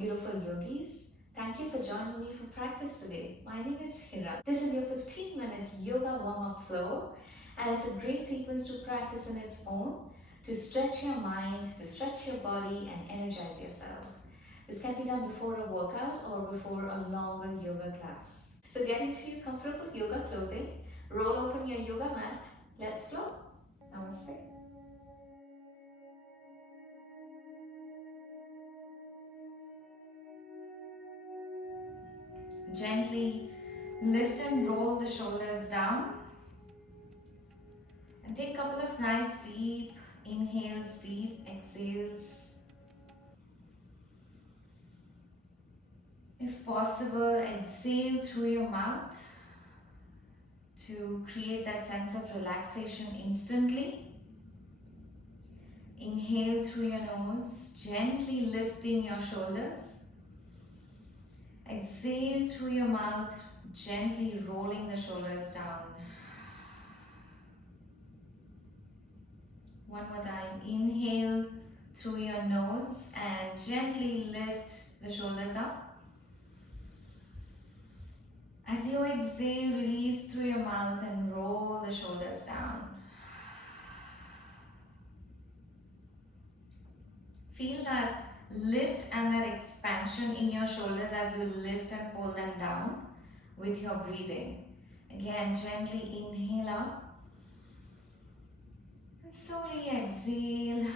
beautiful yogis. Thank you for joining me for practice today. My name is Hiral. This is your 15-minute yoga warm-up flow, and it's a great sequence to practice on its own to stretch your mind, to stretch your body and energize yourself. This can be done before a workout or before a longer yoga class. So get into your comfortable yoga clothing, roll open your yoga mat, let's flow. Namaste. Gently lift and roll the shoulders down. And take a couple of nice deep inhales, deep exhales. If possible, exhale through your mouth to create that sense of relaxation instantly. Inhale through your nose, gently lifting your shoulders. Exhale through your mouth, gently rolling the shoulders down. One more time. Inhale through your nose and gently lift the shoulders up. As you exhale, release through your mouth and roll the shoulders down. Feel that lift and that expansion in your shoulders as you lift and pull them down with your breathing. Again, gently inhale up and slowly exhale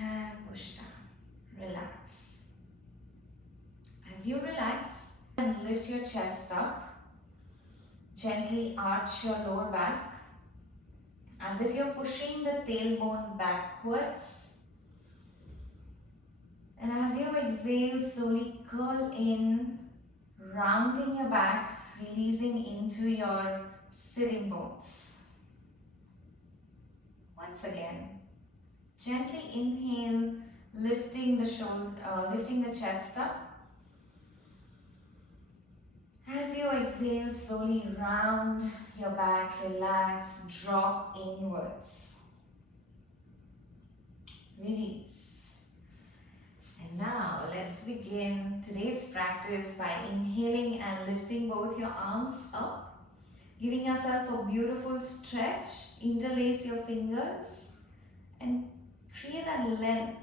and push down. Relax. As you relax and lift your chest up, gently arch your lower back as if you're pushing the tailbone backwards. And as you exhale, slowly curl in, rounding your back, releasing into your sitting bones. Once again, gently inhale, lifting the chest up. As you exhale, slowly round your back, relax, drop inwards. Release. And now let's begin today's practice by inhaling and lifting both your arms up, giving yourself a beautiful stretch. Interlace your fingers and create that length.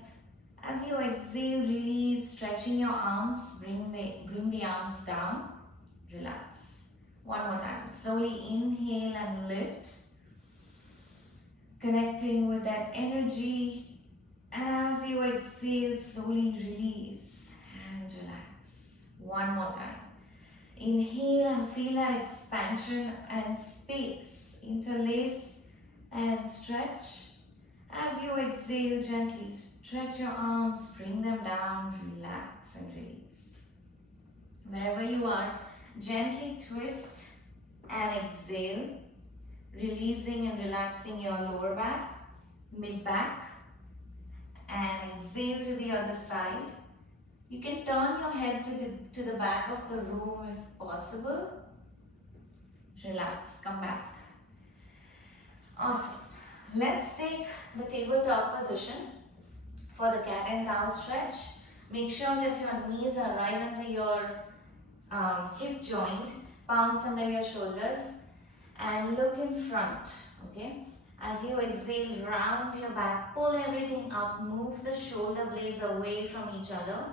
As you exhale, release, stretching your arms, bring the arms down, relax. One more time. Slowly inhale and lift, connecting with that energy. And as you exhale, slowly release and relax. One more time. Inhale and feel that expansion and space. Interlace and stretch. As you exhale, gently stretch your arms, bring them down, relax and release. Wherever you are, gently twist and exhale, releasing and relaxing your lower back, mid back. And exhale to the other side. You can turn your head to the back of the room if possible. Relax, come back. Awesome. Let's take the tabletop position for the cat and cow stretch. Make sure that your knees are right under your hip joint, palms under your shoulders, and look in front, okay? As you exhale, round your back, pull everything up, move the shoulder blades away from each other,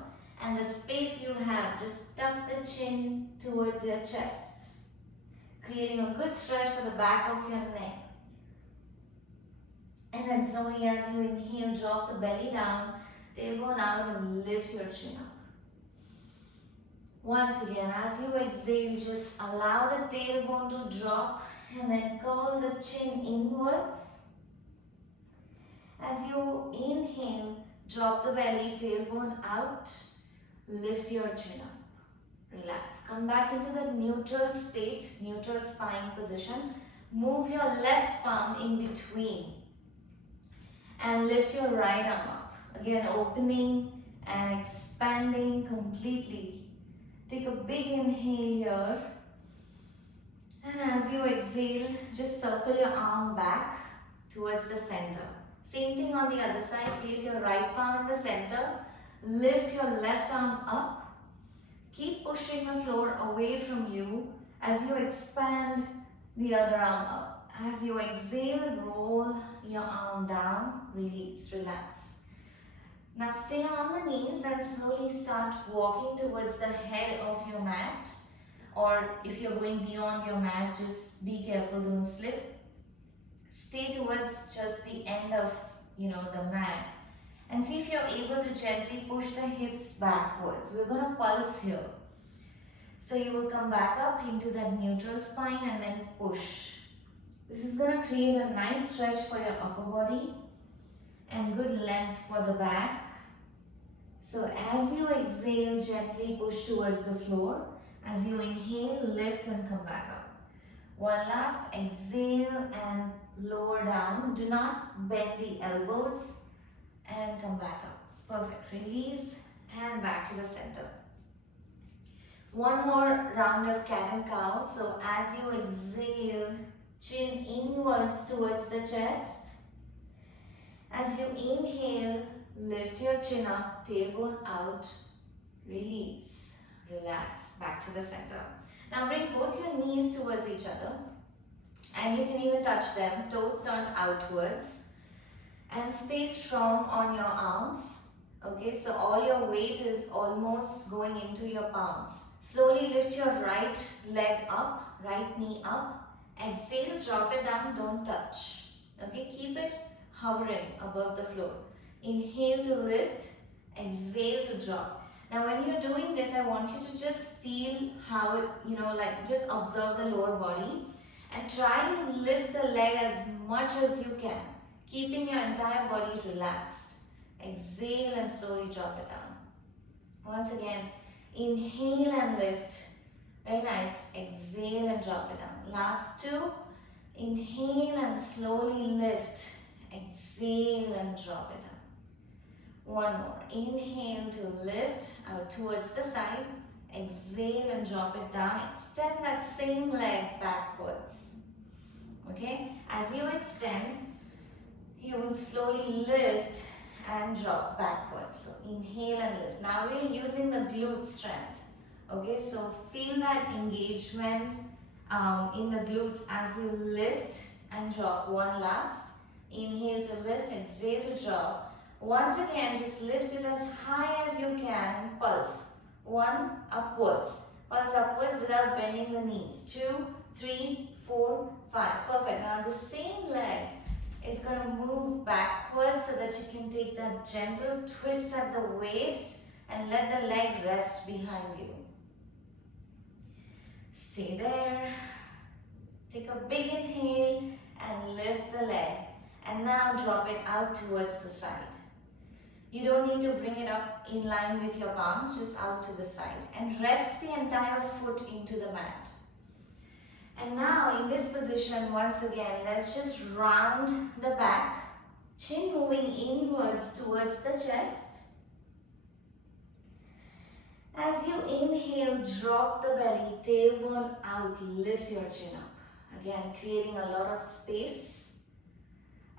and the space you have, just tuck the chin towards your chest, creating a good stretch for the back of your neck. And then slowly as you inhale, drop the belly down, tailbone out and lift your chin up. Once again, as you exhale, just allow the tailbone to drop and then curl the chin inwards. As you inhale, drop the belly, tailbone out, lift your chin up. Relax. Come back into the neutral state, neutral spine position. Move your left palm in between and lift your right arm up. Again, opening and expanding completely. Take a big inhale here. And as you exhale, just circle your arm back towards the center. Same thing on the other side. Place your right palm in the center. Lift your left arm up. Keep pushing the floor away from you as you expand the other arm up. As you exhale, roll your arm down, release, relax. Now stay on the knees and slowly start walking towards the head of your mat. Or if you're going beyond your mat, just be careful, don't slip. Stay towards just the end of, the mat. And see if you're able to gently push the hips backwards. We're going to pulse here. So you will come back up into that neutral spine and then push. This is going to create a nice stretch for your upper body and good length for the back. So as you exhale, gently push towards the floor. As you inhale, lift and come back up. One last exhale and lower down. Do not bend the elbows and come back up. Perfect. Release and back to the center. One more round of cat and cow. So as you exhale, chin inwards towards the chest. As you inhale, lift your chin up, tailbone out, release, relax, back to the center. Now bring both your knees towards each other and you can even touch them, toes turned outwards, and stay strong on your arms. Okay, so all your weight is almost going into your palms. Slowly lift your right leg up, right knee up. Exhale, drop it down, don't touch. Okay, keep it hovering above the floor. Inhale to lift, exhale to drop. Now when you're doing this, I want you to just feel how it, just observe the lower body and try to lift the leg as much as you can, keeping your entire body relaxed. Exhale and slowly drop it down. Once again, inhale and lift. Very nice. Exhale and drop it down. Last two. Inhale and slowly lift. Exhale and drop it down. One more. Inhale to lift out towards the side. Exhale and drop it down. Extend that same leg backwards. Okay? As you extend, you will slowly lift and drop backwards. So inhale and lift. Now we are using the glute strength. Okay, so feel that engagement in the glutes as you lift and drop. One last. Inhale to lift, exhale to drop. Once again, just lift it as high as you can and pulse. One, upwards. Pulse upwards without bending the knees. 2, 3, 4, 5. Perfect. Now the same leg is going to move backwards so that you can take that gentle twist at the waist and let the leg rest behind you. Stay there. Take a big inhale and lift the leg. And now drop it out towards the side. You don't need to bring it up in line with your palms, just out to the side. And rest the entire foot into the mat. And now in this position, once again, let's just round the back. Chin moving inwards towards the chest. As you inhale, drop the belly, tailbone out, lift your chin up. Again, creating a lot of space.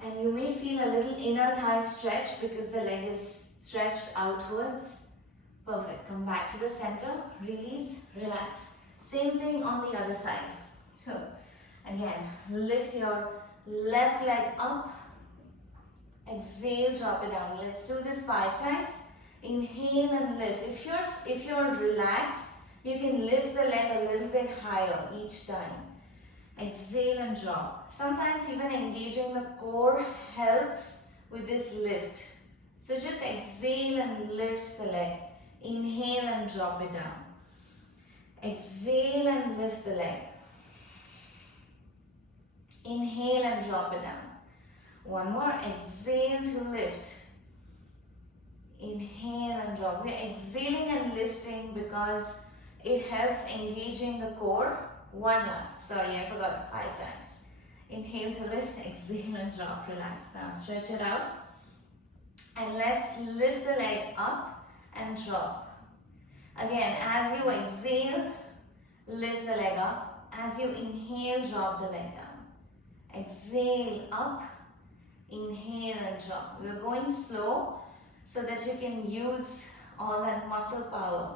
And you may feel a little inner thigh stretch because the leg is stretched outwards. Perfect. Come back to the center. Release, relax. Same thing on the other side. So, again, lift your left leg up. Exhale, drop it down. Let's do this 5 times. Inhale and lift. If you're relaxed, you can lift the leg a little bit higher each time. Exhale and drop. Sometimes even engaging the core helps with this lift. So just exhale and lift the leg. Inhale and drop it down. Exhale and lift the leg. Inhale and drop it down. One more. Exhale to lift. Inhale and drop. We're exhaling and lifting because it helps engaging the core. One last. Sorry, I forgot. 5 times. Inhale to lift. Exhale and drop. Relax. Now stretch it out. And let's lift the leg up and drop. Again, as you exhale, lift the leg up. As you inhale, drop the leg down. Exhale up. Inhale and drop. We're going slow so that you can use all that muscle power.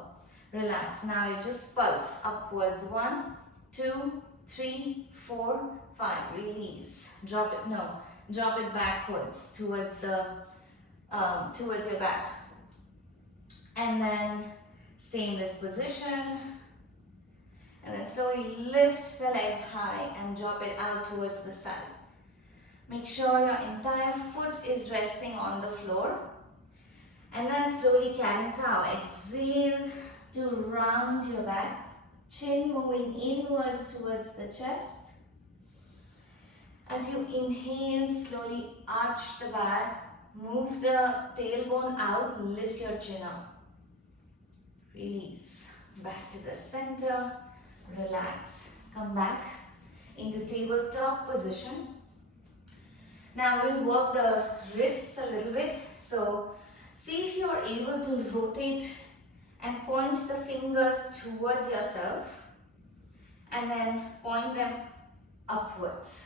Relax. Now you just pulse upwards. 1, 2, 3, 4, 5. Release. Drop it. No. Drop it backwards towards your back. And then stay in this position. And then slowly lift the leg high and drop it out towards the side. Make sure your entire foot is resting on the floor. And then slowly cat and cow. Exhale to round your back. Chin moving inwards towards the chest. As you inhale, slowly arch the back. Move the tailbone out. Lift your chin up. Release. Back to the center. Relax. Come back into tabletop position. Now we'll work the wrists a little bit. So see if you are able to rotate and point the fingers towards yourself and then point them upwards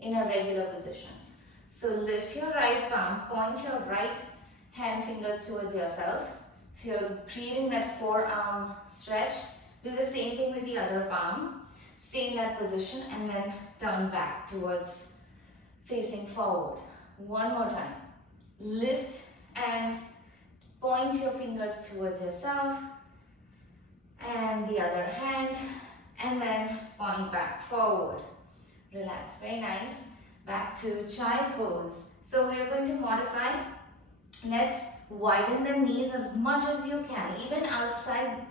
in a regular position. So lift your right palm, point your right hand fingers towards yourself. So you're creating that forearm stretch. Do the same thing with the other palm. Stay in that position and then turn back towards facing forward. One more time. Lift and point your fingers towards yourself and the other hand and then point back forward. Relax. Very nice. Back to child pose. So we are going to modify. Let's widen the knees as much as you can. Even outside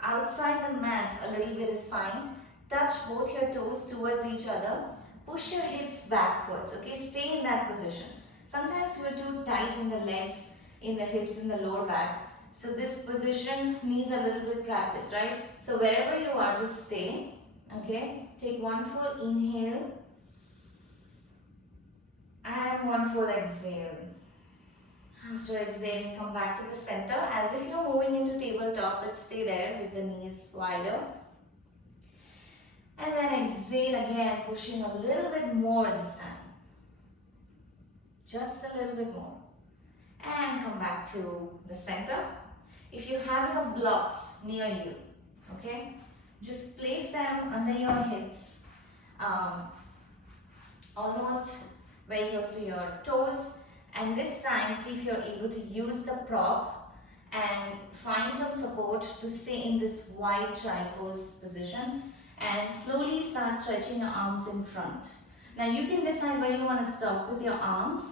the mat a little bit is fine. Touch both your toes towards each other. Push your hips backwards. Okay, stay in that position. Sometimes we're too tight in the legs, in the hips, in the lower back. So this position needs a little bit practice, right? So wherever you are, just stay. Okay, take one full inhale and one full exhale. After exhaling, come back to the center as if you're moving into tabletop, but stay there with the knees wider. And then exhale again, pushing a little bit more this time. Just a little bit more. And come back to the center. If you have enough blocks near you, okay, just place them under your hips, almost very close to your toes. And this time, see if you're able to use the prop and find some support to stay in this wide child pose position. And slowly start stretching your arms in front. Now you can decide where you want to stop with your arms.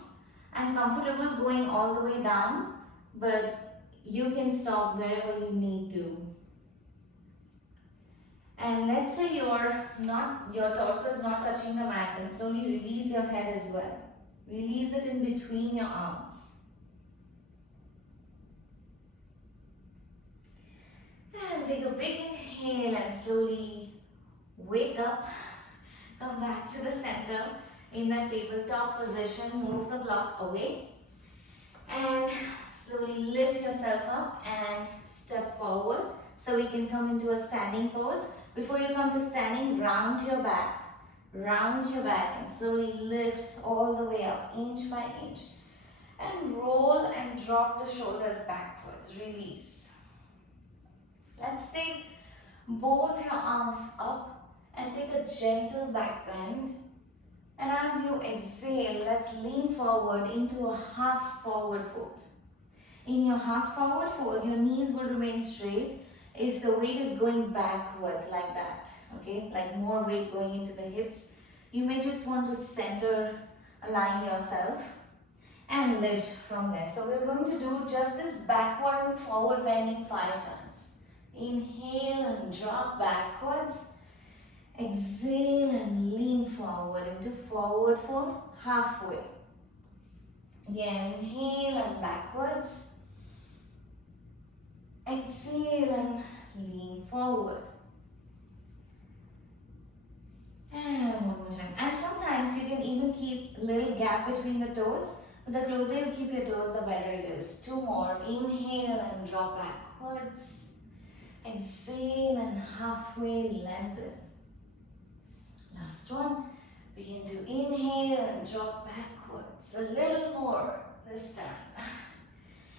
I'm comfortable going all the way down, but you can stop wherever you need to. And let's say your torso is not touching the mat, then slowly release your head as well. Release it in between your arms. And take a big inhale and slowly wake up. Come back to the center in that tabletop position. Move the block away. And slowly lift yourself up and step forward. So we can come into a standing pose. Before you come to standing, round your back. Round your back and slowly lift all the way up, inch by inch. And roll and drop the shoulders backwards. Release. Let's take both your arms up and take a gentle back bend. And as you exhale, let's lean forward into a half forward fold. In your half forward fold, your knees will remain straight if the weight is going backwards like that. Okay, like more weight going into the hips. You may just want to center align yourself and lift from there. So we're going to do just this backward and forward bending 5 times. Inhale and drop backwards. Exhale and lean forward into forward fold halfway. Again, inhale and backwards. Exhale and lean forward. And one more time. And sometimes you can even keep a little gap between the toes. But the closer you keep your toes, the better it is. 2 more. Inhale and drop backwards. Exhale and halfway lengthen. Last one. Begin to inhale and drop backwards. A little more this time.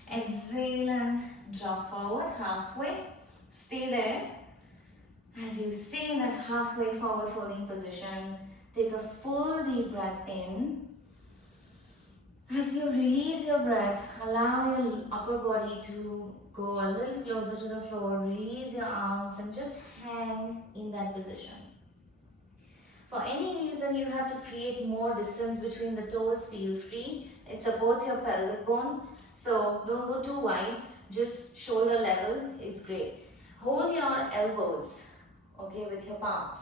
Exhale and drop forward halfway, stay there. As you stay in that halfway forward folding position, take a full deep breath in. As you release your breath, allow your upper body to go a little closer to the floor, release your arms and just hang in that position. For any reason you have to create more distance between the toes, feel free. It supports your pelvic bone, so don't go too wide, just shoulder level is great. Hold your elbows, okay, with your palms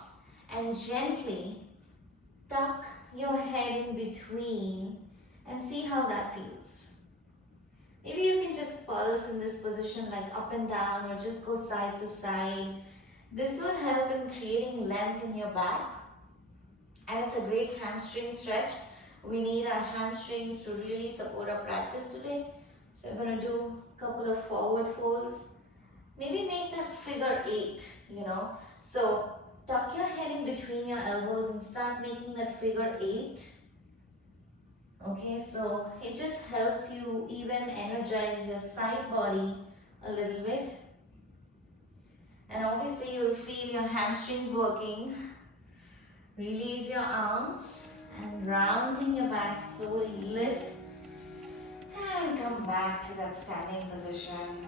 and gently tuck your head in between and see how that feels. Maybe you can just pulse in this position like up and down or just go side to side. This will help in creating length in your back, and it's a great hamstring stretch. We need our hamstrings to really support our practice today. So we're going to do a couple of forward folds. Maybe make that figure 8, So tuck your head in between your elbows and start making that figure 8. Okay, so it just helps you even energize your side body a little bit. And obviously you'll feel your hamstrings working. Release your arms and rounding your back, slowly lift and come back to that standing position.